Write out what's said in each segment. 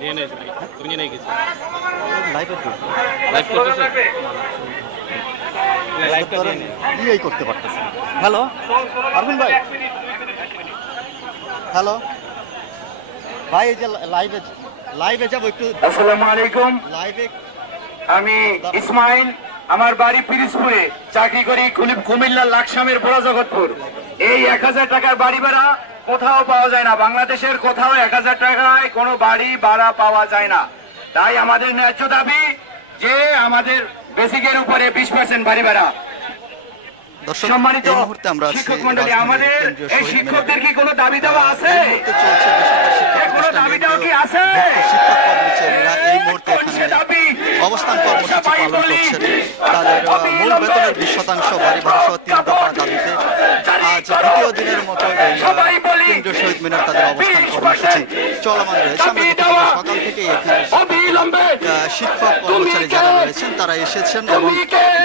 নিয়ে নিয়েছে নাকি তুমি নিয়ে নিয়ে গেছো লাইভে লাইভ করতেছে? লাইভটা ইয়েই করতে পারতেছে। হ্যালো আরবিন ভাই? হ্যালো ভাই এই যে লাইভে লাইভে যাব একটু। আসসালামু আলাইকুম। লাইভে আমি ইসমাইল আমার বাড়ি পিরিজপুরে। চাকরি করি কুমিল্লার লাকসামের বড় জগৎপুর। এই এক হাজার টাকার বাড়ি ভাড়া কোথাও পাওয়া যায় না। বাংলাদেশের কোথাও এক হাজার টাকায় কোনো বাড়ি, ভাড়া পাওয়া যায় না। তাই আমাদের ন্যায্য দাবি যে আমাদের বেসিকের উপরে বিশ পার্সেন্ট বাড়ি ভাড়া। দর্শক সম্মানিত এই মুহূর্তে আমরা আছি আমাদের এই শিক্ষকদের কি কোনো দাবি দেওয়া আছে চলছে কোনো দাবি দেওয়া কি আছে? শিক্ষক কর্মচারীরা এই মুহূর্তে কোন সে দাবি? এখানে অবস্থান কর্মসূচি পালন। করছেন তাদের মূল বেতনের বিশ শতাংশ বাড়ি ভাড়া সহ তিন দফা দাবিতে আজ দ্বিতীয় দিনের মতো এই। কেন্দ্রীয় শহীদ মিনার তাদের অবস্থান কর্মসূচি চলমান রয়েছে আমরা সকাল থেকে এখানে অবিলম্বে আহ, শিক্ষক কর্মচারী রয়েছেন তারা এসেছেন এবং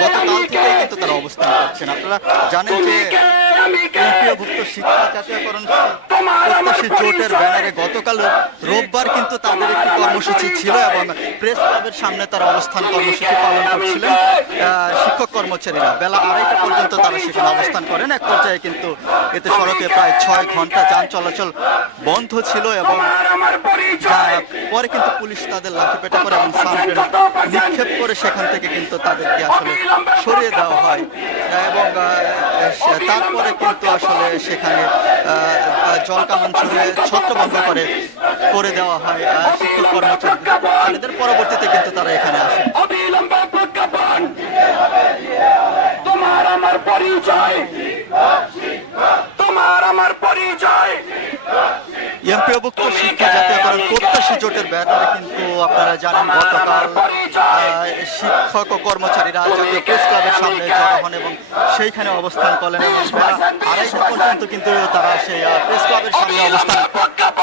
গতকাল থেকে কিন্তু তারা অবস্থান করছেন। আপনারা জানেন যে এমপিওভুক্ত শিক্ষা জাতীয়করণ প্রত্যাশী জোটের ব্যানারে গতকাল রোববার কিন্তু তাদের একটি কর্মসূচি ছিল এবং প্রেস ক্লাবের সামনে তারা অবস্থান কর্মসূচি পালন করছিলেন। শিক্ষক কর্মচারীরা, বেলা আড়াইটা পর্যন্ত তারা সেখানে অবস্থান করেন। এক পর্যায়ে কিন্তু এতে সড়কে প্রায় ছয় ঘণ্টা যান চলাচল বন্ধ ছিল এবং পরে কিন্তু পুলিশ তাদের লাঠি পেটা করে এবং নিক্ষেপ করে সেখান থেকে কিন্তু তাদেরকে আসলে সরিয়ে দেওয়া হয়। এবং তারপরে কিন্তু আসলে সেখানে আহ, আহ, জল কামান ছুড়ে ছত্রভঙ্গ করে করে দেওয়া হয় শিক্ষক কর্মচারীদের। পরবর্তীতে কিন্তু তারা এখানে আসে। তোমার আমার পরিচয়। তোমার আমার পরিচয়। এমপিওভুক্ত শিক্ষা জাতীয়করণ প্রত্যাশী জোটের ব্যানারে কিন্তু আপনারা জানেন গতকাল শিক্ষক ও কর্মচারীরা জাতীয় প্রেস ক্লাবের সামনে জড়ো হন এবং সেইখানে অবস্থান করলেন এবং আড়াইটা পর্যন্ত কিন্তু তারা সেই প্রেস ক্লাবের সামনে অবস্থান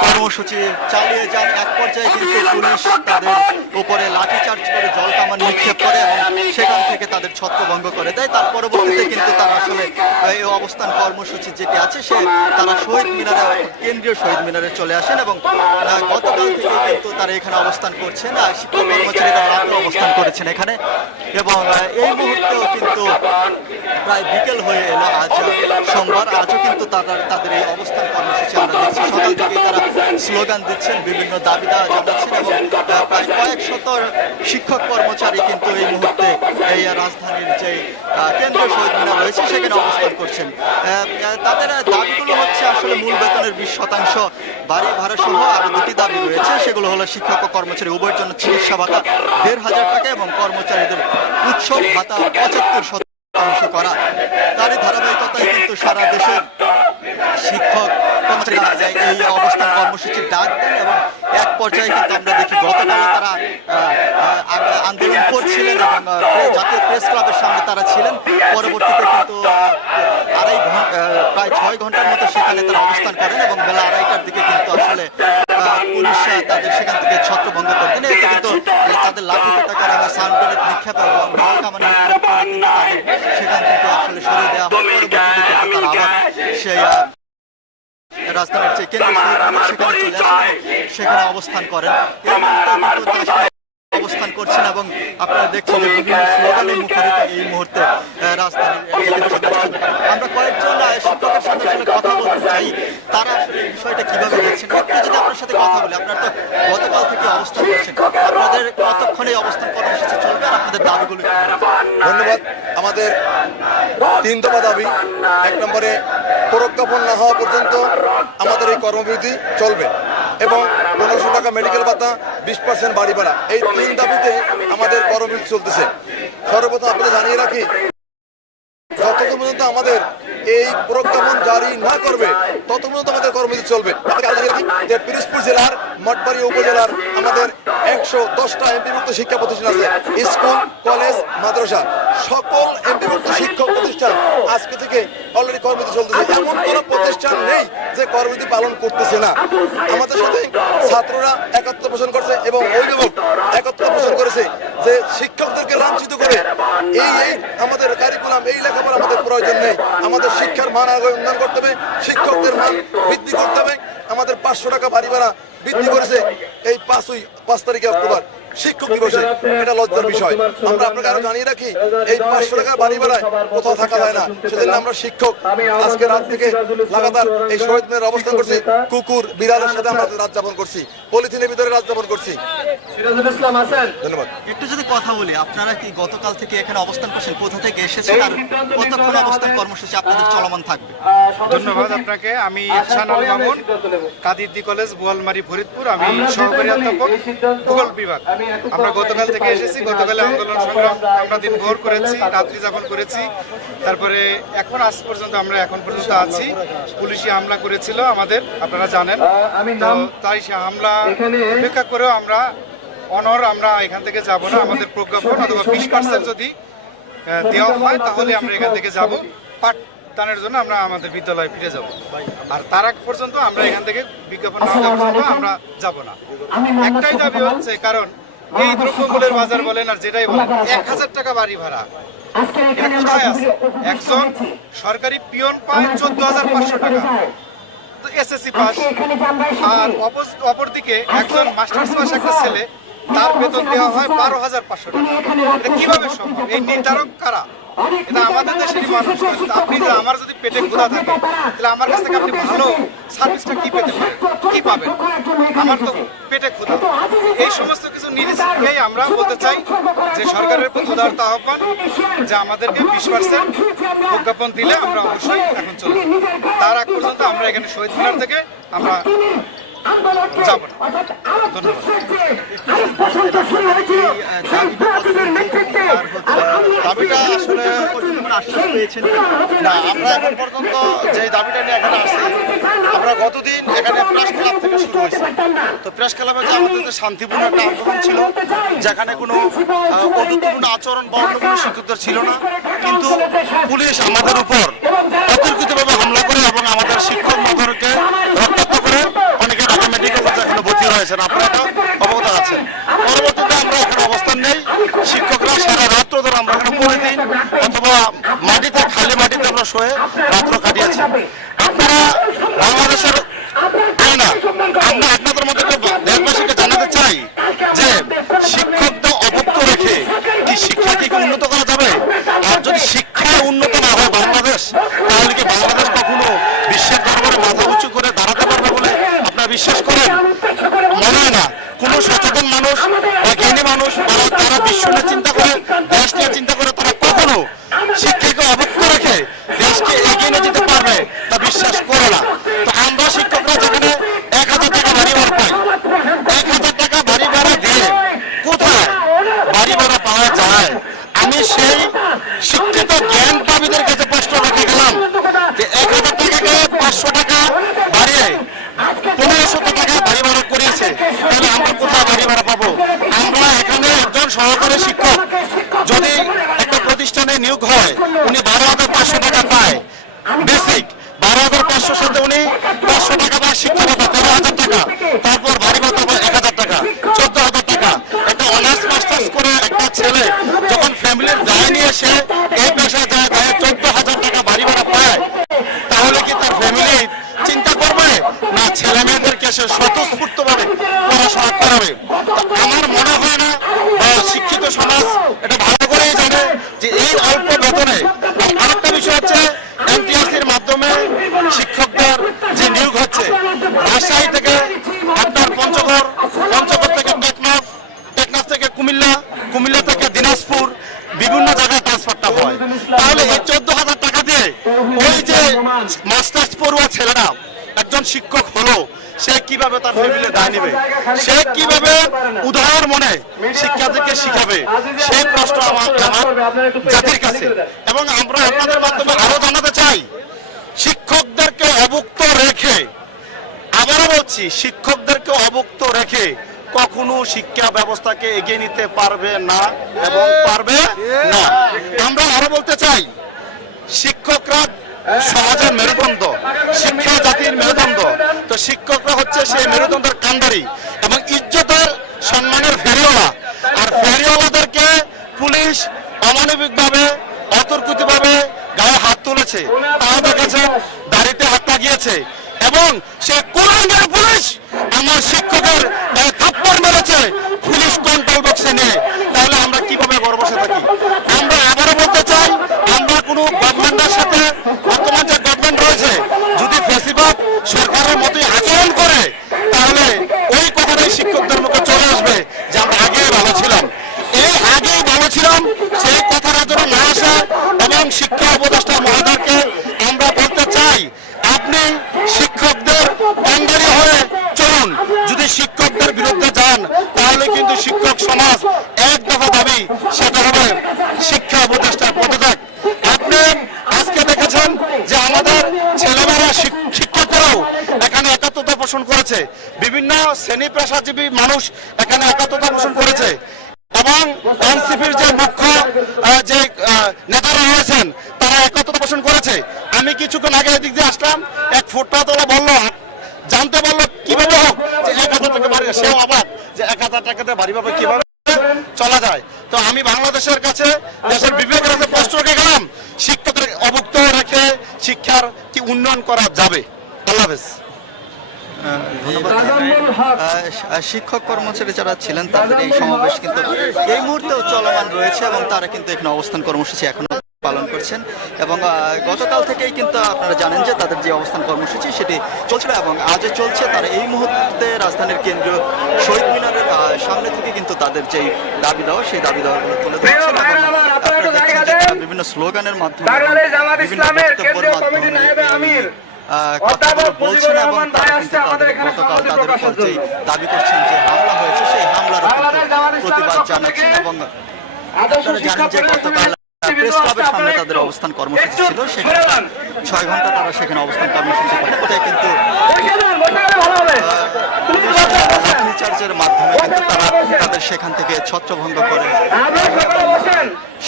কর্মসূচি চালিয়ে যান। এক পর্যায়ে কিন্তু পুলিশ তাদের উপরে লাঠিচার্জ করে জল কামান নিক্ষেপ করে এবং সেখান থেকে তাদের ছত্রভঙ্গ করে দেয়। তার পরবর্তীতে কিন্তু তারা আসলে এই অবস্থান কর্মসূচি যেটি আছে সে তারা শহীদ মিনারে কেন্দ্রীয় শহীদ মিনারে চলে আসেন এবং গতকাল থেকে কিন্তু তারা এখানে অবস্থান করছেন। আর শিক্ষক কর্মচারীরা রাতে অবস্থান করেছেন এখানে। এবং এই মুহূর্তেও কিন্তু প্রায় বিকেল হয়ে এলো আজ সোমবার। আজও কিন্তু তারা তাদের এই অবস্থান কর্মসূচি আমরা দেখছি। সকাল থেকে তারা স্লোগান দিচ্ছেন বিভিন্ন দাবি দাওয়া জানাচ্ছেন এবং প্রায় কয়েক শত শিক্ষক কর্মচারী কিন্তু এই মুহূর্তে এই রাজধানীর যে কেন্দ্রীয় শহীদ মিনার রয়েছে, সেখানে অবস্থান করছেন। তাদের দাবিগুলো হচ্ছে আসলে মূল বেতনের বিশ শতাংশ বাড়ি ভাড়া সহ আরও দুটি দাবি রয়েছে। সেগুলো হলো শিক্ষক ও কর্মচারী উভয়ের জন্য চিকিৎসা ভাতা দেড় হাজার টাকা এবং কর্মচারীদের উৎসব ভাতা পঁচাত্তর শতাংশ করা। তারই ধারাবাহিকতায় কিন্তু সারা দেশের শিক্ষক এই অবস্থান কর্মসূচির ডাক দেন এবং এক পর্যায়ে কিন্তু আমরা দেখি গতকালও তারা আন্দোলন করছিলেন এবং জাতীয় প্রেস ক্লাবের সামনে তারা ছিলেন। পরবর্তীতে কিন্তু আড়াই প্রায় ছয় ঘণ্টার মতো সেখানে তারা অবস্থান করেন এবং বেলা আড়াইটার দিকে কিন্তু আসলে পুলিশ তাদের সেখান থেকে ছত্রভঙ্গ করতেন এতে কিন্তু তাদের লাঠি পেটা করা হয়, সানগ্রেনেড নিক্ষেপ এবং নিক্ষেপ করে কিন্তু তাদের সেখান থেকে আসলে সরিয়ে দেওয়া হয়। পরবর্তীতে আবার সেই রাজধানীর যে কেন্দ্রীয় সেখানে চলে আসেন সেখানে অবস্থান করেন। অবস্থান করছেন এবং আপনারা দেখছেন যে বিভিন্ন স্লোগানে মুখরিত এই মুহূর্তে রাজধানীর। আমরা কয়েকজন শিক্ষকের সাথে আসলে কথা বলতে চাই। তারা আসলে এই বিষয়টা কীভাবে দেখছেন? একটু যদি আপনার সাথে কথা বলি আপনারা তো গতকাল থেকে অবস্থান করছেন। আপনাদের কতক্ষণ অবস্থান কর্মসূচি চলবে আর আপনাদের দাবিগুলো? ধন্যবাদ। আমাদের তিন দফা দাবি। এক নম্বরে প্রজ্ঞাপন না হওয়া পর্যন্ত আমাদের এই কর্মবিধি চলবে এবং পনেরোশো টাকা মেডিকেল ভাতা, বিশ পার্সেন্ট বাড়ি ভাড়া, এই তিন দাবিতে আমাদের কর্মবিধি চলতেছে। সর্বপ্রথম আপনাদের জানিয়ে রাখি, যতক্ষণ পর্যন্ত আমাদের এই প্রজ্ঞাপন জারি না করবে তত পর্যন্ত আমাদের কর্মসূচি চলবে। যে পিরোজপুর জেলার মঠবাড়ি উপজেলার আমাদের একশো দশটা এমপিভুক্ত শিক্ষা প্রতিষ্ঠান আছে। স্কুল, কলেজ, মাদ্রাসা, সকল এমপিভুক্ত শিক্ষক প্রতিষ্ঠান আজকে থেকে অলরেডি কর্মসূচি চলতেছে। এমন কোন প্রতিষ্ঠান নেই যে কর্মসূচি পালন করতেছে না। আমাদের সাথে ছাত্ররা একাত্ম পোষণ করছে এবং অভিভাবক একত্র পোষণ করেছে যে শিক্ষকদেরকে লাঞ্ছিত করে। এই এই আমাদের কারিকুলাম এই লেখাপড়া আমাদের প্রয়োজন নেই। আমাদের শিক্ষার মান আগে উন্নয়ন করতে হবে, শিক্ষকদের মান বৃদ্ধি করতে হবে। আমাদের পাঁচশো টাকা বাড়ি ভাড়া বৃদ্ধি করেছে এই পাঁচই, পাঁচ তারিখে অক্টোবর। শিক্ষক দিবসে এটা লজ্জার বিষয়। আমরা আপনাকে আরও জানিয়ে রাখি এই পাঁচশো টাকা বাড়ি বেড়ায় কোথাও থাকা যায় না। সেজন্য আমরা শিক্ষক আজকে রাত থেকে লাগাতার এই শহীদ মিনারে অবস্থান করছি। কুকুর বিড়ালের সাথে আমরা রাত যাপন করছি। পলিথিনের ভিতরে রাত যাপন করছি। সিরাজুল ইসলাম আছেন? ধন্যবাদ। একটু যদি কথা বলি আপনারা কি গতকাল থেকে এখানে অবস্থান করছেন? কোথা থেকে এসেছেন? আর কতক্ষণ অবস্থান কর্মসূচি আপনাদের চলমান থাকবে? ধন্যবাদ আপনাকে। আমি ইহসানুল মামুন কাদিরদি কলেজ বোয়ালমারি ফরিদপুর। আমি সহকারী অধ্যাপক ভূগোল বিভাগ। আমরা গতকাল থেকে এসেছি গতকালে আন্দোলন সংগ্রাম আমরা দিন ভোর করেছি রাত্রি যাপন করেছি। তারপরে এখন আজ পর্যন্ত আমরা এখন পর্যন্ত আছি। পুলিশি হামলা করেছিল আমাদের আপনারা জানেন। তাই সে হামলা উপেক্ষা করেও আমরা অনর আমরা এখান থেকে যাব না। আমাদের প্রজ্ঞাপন অথবা বিশ পার্সেন্ট যদি দেওয়া হয় তাহলে আমরা এখান থেকে যাব। পাঠদানের জন্য আমরা আমাদের বিদ্যালয়ে ফিরে যাব। আর তার আগ পর্যন্ত আমরা এখান থেকে বিজ্ঞাপন না দেওয়া পর্যন্ত আমরা যাব না। একটাই দাবি হচ্ছে কারণ এই দ্রব্যমূল্যের বাজার বলেন আর যেটাই বলেন এক হাজার টাকা বাড়ি ভাড়া। কোথায় আছে একজন সরকারি পিয়ন পায় চোদ্দ হাজার পাঁচশো টাকা। SSC pass. আর অপরদিকে একজন মাস্টার্স পাস একটা ছেলে তার বেতন দেওয়া হয় বারো হাজার পাঁচশো টাকা। এটা কীভাবে সম্ভব? এই নির্ধারক কারা? এটা আমাদের দেশেরই মানুষ আপনি আমার যদি পেটে ক্ষুধা থাকে, তাহলে আমার কাছ থেকে আপনি ভালো সার্ভিসটা কি পেতে পারেন? কি পাবেন? আমার তো পেটে ক্ষুধা। এই সমস্ত কিছু নিরিখেই আমরা বলতে চাই যে সরকারের প্রতি আহ্বান, যে আমাদেরকে বিশ পার্সেন্ট প্রজ্ঞাপন দিলে আমরা অবশ্যই এখন চলব। তার আগ পর্যন্ত আমরা এখানে শহীদ মিনার থেকে আমরা যাব না। দাবিটা আসলে আশ্বাস পেয়েছেন না আমরা এখন পর্যন্ত যে দাবিটা নিয়ে এখানে আসছি আমরা গতদিন এখানে প্রেস ক্লাব থেকে শুরু হয়েছে। তো প্রেস ক্লাবে যে আমাদের যে শান্তিপূর্ণ একটা আন্দোলন ছিল যেখানে কোনো আহ, আচরণ বা অন্য কোনো শিক্ষকদের ছিল না। কিন্তু পুলিশ আমাদের উপর অতর্কিতভাবে হামলা করে এবং আমাদের শিক্ষক মধ্যকে রক্তাক্ত করে অনেকে ঢাকা মেডিকেল কলেজে রয়েছেন আপনারা অবগত আছেন। পরবর্তীতে আমরা এখানে অবস্থান নেই। শিক্ষকরা সারা রাত্র ধরে আমরা এখানে পলিথিন অথবা মাটিতে, খালি মাটিতে আমরা শোয়ে রাত্র কাটিয়েছি। আপনারা বাংলাদেশের আয়না আমরা আপনাদের মধ্যে দেশবাসীকে জানাতে চাই যে শিক্ষকদের অবক্ত রেখে কি শিক্ষা কি উন্নত করা যাবে আর যদি শিক্ষা উন্নত না হয় বাংলাদেশ তাহলে কি বাংলাদেশ কখনো বিশ্বের দরবারে মাথা উঁচু করে দাঁড়াতে পারবে বলে আপনারা বিশ্বাস করেন মনে হয় না কোনো সচেতন মানুষ বা জ্ঞানী মানুষ বা তারা বিশ্ব নিয়ে চিন্তা করে দেশ নিয়ে চিন্তা করে তারা কখনো শিক্ষাকে অবক্ত রেখে দেশকে এগিয়ে নিয়ে যেতে পারবে তা বিশ্বাস করে না তো আমরা শিক্ষকরা যেখানে এক হাজার টাকা বাড়ি ভাড়া পাই এক হাজার টাকা বাড়ি ভাড়া দিয়ে কোথায় বাড়ি ভাড়া পাওয়া যায় আমি সেই শিক্ষিত জ্ঞান পাবীদের কাছে প্রশ্ন রেখে গেলাম যে এক হাজার টাকাকে পাঁচশো টাকা বাড়িয়ে পনেরোশো টাকা বাড়ি ভাড়া করিয়েছে তাহলে আমরা কোথায় বাড়ি ভাড়া পাবো আমরা এখানে একজন সহকারী শিক্ষক যদি একটা প্রতিষ্ঠানে নিয়োগ হয় উনি বারো হাজার পাঁচশো টাকা পায় বেসিক বারো হাজার পাঁচশোর সাথে উনি পাঁচশো টাকা বা শিক্ষা ভাতা তেরো হাজার টাকা তারপর বাড়ি ভাতা এক হাজার টাকা চোদ্দ হাজার টাকা একটা অনার্স মাস্টার্স করে একটা ছেলে যখন ফ্যামিলির দায় নিয়ে সে এই পেশায় যায় তাহলে চোদ্দ হাজার টাকা বাড়ি ভাড়া পায় তাহলে কি তার ফ্যামিলি চিন্তা করবে না ছেলে মেয়েদেরকে সে স্বতঃস্ফূর্ত ভাবে পড়াশোনা করাবে তা আমার মনে হয় না বা শিক্ষিত সমাজ এটা ভালো করেই জানে যে এই অল্প বেতনে আর আরেকটা বিষয় হচ্ছে এনটিআরসির মাধ্যমে শিক্ষকদের যে নিয়োগ হচ্ছে রাজশাহী থেকে আপনার পঞ্চগড় পঞ্চগড় থেকে টেকনাফ টেকনাফ থেকে কুমিল্লা কুমিল্লা থেকে দিনাজপুর বিভিন্ন জায়গায় ট্রান্সফারটা হয় তাহলে এই চোদ্দ হাজার টাকা দিয়ে ওই যে মাস্টার্স পড়ুয়া ছেলেরা একজন শিক্ষক হলো, সে কীভাবে তার ফ্যামিলি দায় নেবে? সে কীভাবে উদাহরণ মনে শিক্ষার্থীকে শিখাবে? সেই প্রশ্ন আমার জাতির কাছে। এবং আমরা আপনাদের মাধ্যমে আরও জানাতে চাই, শিক্ষকদেরকে রেখে, আবারও বলছি, শিক্ষকদেরকে অভুক্ত রেখে কখনো শিক্ষা ব্যবস্থাকে এগিয়ে নিতে পারবে না এবং পারবে না। আমরা আরও বলতে চাই, শিক্ষকরা সমাজের মেরুদণ্ড, শিক্ষা জাতির মেরুদণ্ড। তো শিক্ষকরা হচ্ছে সেই মেরুদণ্ডের কান্ডারি এবং ইজ্জতের সম্মানের ফেরিওয়ালা আর ফেরিওয়ালাদেরকে পুলিশ অমানবিকভাবে, অতর্কিতভাবে গায়ে হাত তুলেছে। তারা দেখেছে দাড়িতে হাত লাগিয়েছে। এবং সে কোন পোষণ করেছে। বিভিন্ন শ্রেণি পেশাজীবী মানুষ এখানে একাত্মতা পোষণ করেছে। এবং এনসিপির যে মুখ্য যে নেতারা রয়েছেন, তারা একত্রতা পোষণ করেছে। আমি কিছুক্ষণ আগে এদিক দিয়ে আসলাম, এক ফুটপাতওয়ালা বলল, জানতে পারল কীভাবে হোক যে এক হাজার টাকা বাড়ি সেও অবাক যে এক হাজার টাকাতে বাড়ি পাবে, কীভাবে চলা যায়? তো আমি বাংলাদেশের কাছে, দেশের বিবেকের কাছে প্রশ্ন রেখে গেলাম শিক্ষকদের অভুক্ত রেখে শিক্ষার কি উন্নয়ন করা যাবে? আল্লাহ হাফেজ। শিক্ষক কর্মচারী যারা ছিলেন তাদের এই সমাবেশ কিন্তু এই মুহূর্তেও চলমান রয়েছে এবং তারা কিন্তু এখানে অবস্থান কর্মসূচি এখনও পালন করছেন। এবং গতকাল থেকেই কিন্তু আপনারা জানেন যে তাদের যে অবস্থান কর্মসূচি সেটি চলছিল এবং আজও চলছে। তারা এই মুহূর্তে রাজধানীর কেন্দ্রীয় শহীদ মিনারের সামনে থেকে কিন্তু তাদের যেই দাবি দেওয়া সেই দাবি দেওয়াগুলো তুলে ধরছেন। বিভিন্ন স্লোগানের মাধ্যমে বিভিন্ন বক্তব্যের মাধ্যমে কথাগুলো বলছেন এবং গতকাল তাদের উপর প্রকাশের দাবি করছেন যে হামলা হয়েছে সেই হামলার প্রতিবাদ জানাচ্ছেন এবং আপনারা জানেন যে গতকাল প্রেস ক্লাবের সামনে তাদের অবস্থান কর্মসূচি ছিল সেখানে ছয় ঘণ্টা তারা সেখানে অবস্থান কর্মসূচি করে। ওটাই কিন্তু লাঠিচার্জের মাধ্যমে কিন্তু তারা তাদের সেখান থেকে ছত্রভঙ্গ করে।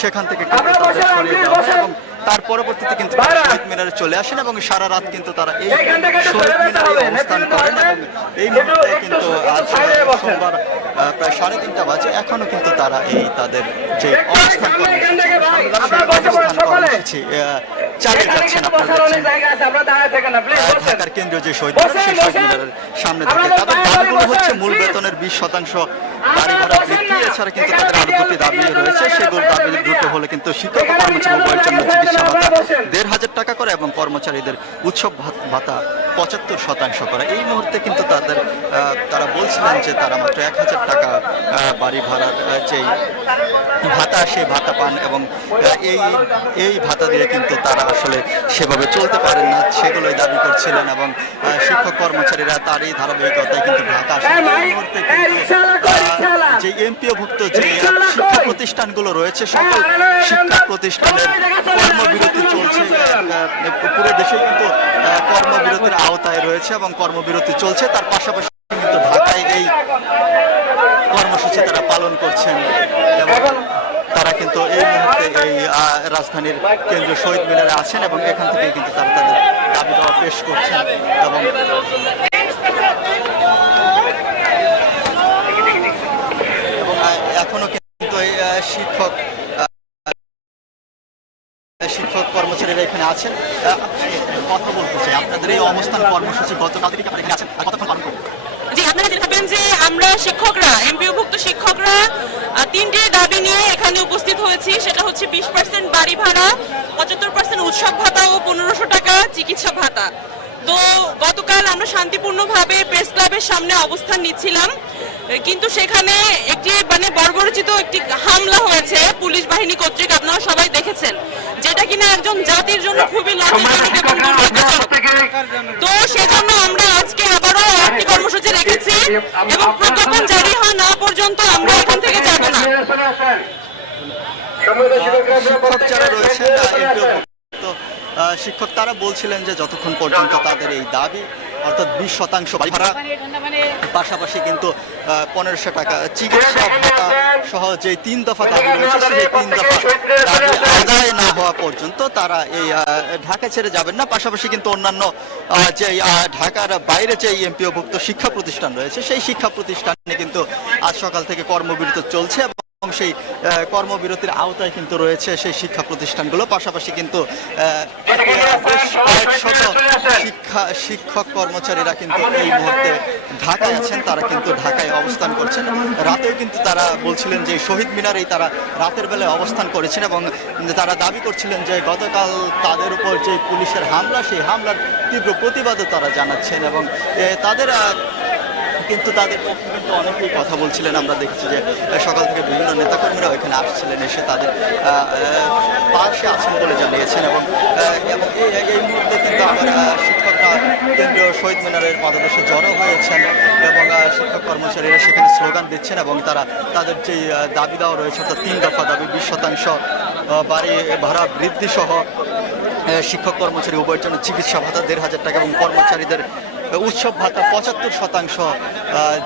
সেখান থেকে কিন্তু তাদের সরিয়ে দেওয়া এবং তার পরবর্তীতে কিন্তু শহীদ মিনারে চলে আসেন এবং সারা রাত কিন্তু তারা এই শহীদ মিনারে অবস্থান করেন এবং এই মুহূর্তে কিন্তু আজ সোমবার প্রায় সাড়ে তিনটা বাজে। এখনও কিন্তু তারা এই তাদের যে অবস্থান কর্মসূচি চালিয়ে যাচ্ছেন ঢাকার কেন্দ্রীয় যে শহীদ মিনার সেই শহীদ মিনারের সামনে থেকে তাদের দাবিগুলো হচ্ছে মূল বেতনের বিশ শতাংশ বাড়ি ভাড়া বৃদ্ধি এছাড়া কিন্তু তাদের আরও দুটি দাবি রয়েছে। সেগুলো দাবি দুটো হলে কিন্তু শিক্ষক কর্মচারী উভয়ের জন্য চিকিৎসা ভাতা দেড় হাজার টাকা করে এবং কর্মচারীদের উৎসব ভাতা পঁচাত্তর শতাংশ করে। এই মুহূর্তে কিন্তু তাদের তারা বলছিলেন যে তারা মাত্র এক হাজার টাকা বাড়ি ভাড়ার যেই ভাতা সেই ভাতা পান এবং এই এই ভাতা দিয়ে কিন্তু তারা আসলে সেভাবে চলতে পারেন না। সেগুলোই দাবি করছিলেন এবং শিক্ষক কর্মচারীরা তারই ধারাবাহিকতায় কিন্তু ঢাকা আসেন এই মুহূর্তে কিন্তু আহ, যে এমপিওভুক্ত যে শিক্ষা প্রতিষ্ঠানগুলো রয়েছে সকল শিক্ষা প্রতিষ্ঠানের কর্মবিরতি চলছে। পুরো দেশে কিন্তু কর্মবিরতির আওতায় রয়েছে এবং কর্মবিরতি চলছে। তার পাশাপাশি কিন্তু ঢাকায় এই কর্মসূচি তারা পালন করছেন এবং তারা কিন্তু এই মুহূর্তে এই রাজধানীর কেন্দ্রীয় শহীদ মিনারে আছেন এবং এখান থেকে কিন্তু তারা তাদের দাবি দেওয়া পেশ করছেন এবং আহ, এখনও কিন্তু এই আহ, শিক্ষক শিক্ষক কর্মচারীরা এখানে আছেন। কথা বলতে চাই। আপনাদের এই অবস্থান কর্মসূচি গতকাল থেকে আপনারা আছেন। কতক্ষণ পালন করবেন? আমরা শিক্ষকরা এমপিওভুক্ত শিক্ষকরা তিনটে দাবি নিয়ে এখানে উপস্থিত হয়েছি। সেটা হচ্ছে বিশ পার্সেন্ট বাড়ি ভাড়া, পঁচাত্তর পার্সেন্ট উৎসব ভাতা ও পনেরোশো টাকা চিকিৎসা ভাতা। তো গতকাল আমরা শান্তিপূর্ণভাবে প্রেস ক্লাবের সামনে অবস্থান নিচ্ছিলাম। কিন্তু সেখানে একটি মানে বর্বরচিত একটি হামলা হয়েছে পুলিশ বাহিনী কর্তৃক, আপনারা সবাই দেখেছেন, যেটা কিনা একজন জাতির জন্য খুবই লজ্জাজনক এবং তো সেজন্য আমরা আজকে আবারও একটি কর্মসূচি রেখেছি এবং প্রজ্ঞাপন জারি হওয়া না পর্যন্ত আমরা এখান থেকে যাব না। শিক্ষক তারা বলছিলেন যে যতক্ষণ পর্যন্ত তাদের এই দাবি অর্থাৎ বিশ শতাংশ বাড়ি ভাড়া। পাশাপাশি কিন্তু পনেরোশো টাকা চিকিৎসা ভাতা সহ যে তিন দফা দাবি রয়েছে, সেই তিন দফা দাবি আদায় না হওয়া পর্যন্ত তারা এই ঢাকা ছেড়ে যাবেন না। পাশাপাশি কিন্তু অন্যান্য যে ঢাকার বাইরে যে এমপিওভুক্ত শিক্ষা প্রতিষ্ঠান রয়েছে, সেই শিক্ষা প্রতিষ্ঠানে কিন্তু আজ সকাল থেকে কর্মবিরত চলছে এবং সেই কর্মবিরতির আওতায় কিন্তু রয়েছে সেই শিক্ষা প্রতিষ্ঠানগুলো। পাশাপাশি কিন্তু বেশ কয়েকশত শিক্ষা শিক্ষক কর্মচারীরা কিন্তু এই মুহূর্তে ঢাকায় আছেন তারা কিন্তু ঢাকায় অবস্থান করছেন। রাতেও কিন্তু তারা বলছিলেন যে শহীদ মিনারেই তারা রাতের বেলায় অবস্থান করেছেন এবং তারা দাবি করছিলেন যে গতকাল তাদের উপর যে পুলিশের হামলা সেই হামলার তীব্র প্রতিবাদও তারা জানাচ্ছেন এবং তাদের কিন্তু তাদের পক্ষে কিন্তু অনেকেই কথা বলছিলেন। আমরা দেখছি যে সকাল থেকে বিভিন্ন নেতাকর্মীরা এখানে আসছিলেন, এসে তাদের পাশে আছেন বলে জানিয়েছেন এবং এই মুহূর্তে কিন্তু আবার শিক্ষকরা কেন্দ্রীয় শহীদ মিনারের পাদদেশে জড়ো হয়েছেন এবং শিক্ষক কর্মচারীরা সেখানে স্লোগান দিচ্ছেন এবং তারা তাদের যে দাবি দেওয়া রয়েছে অর্থাৎ তিন দফা দাবি, বিশ শতাংশ বাড়ি ভাড়া বৃদ্ধি সহ শিক্ষক কর্মচারী উভয়ের জন্য চিকিৎসা ভাতা দেড় হাজার টাকা এবং কর্মচারীদের উৎসব ভাতা পঁচাত্তর শতাংশ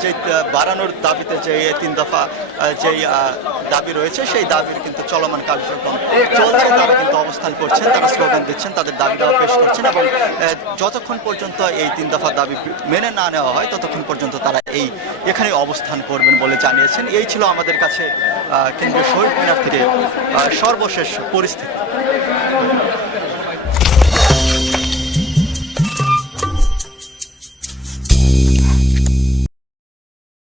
যে বাড়ানোর দাবিতে যে তিন দফা আহ, দাবি রয়েছে সেই দাবির কিন্তু চলমান কার্যক্রম চলছে তারা কিন্তু অবস্থান করছেন তারা স্লোগান দিচ্ছেন তাদের দাবি দেওয়া পেশ করছেন এবং যতক্ষণ পর্যন্ত এই তিন দফা দাবি মেনে না নেওয়া হয় ততক্ষণ পর্যন্ত তারা এই এখানে অবস্থান করবেন বলে জানিয়েছেন। এই ছিল আমাদের কাছে কেন্দ্রীয় শহীদ মিনার থেকে সর্বশেষ পরিস্থিতি।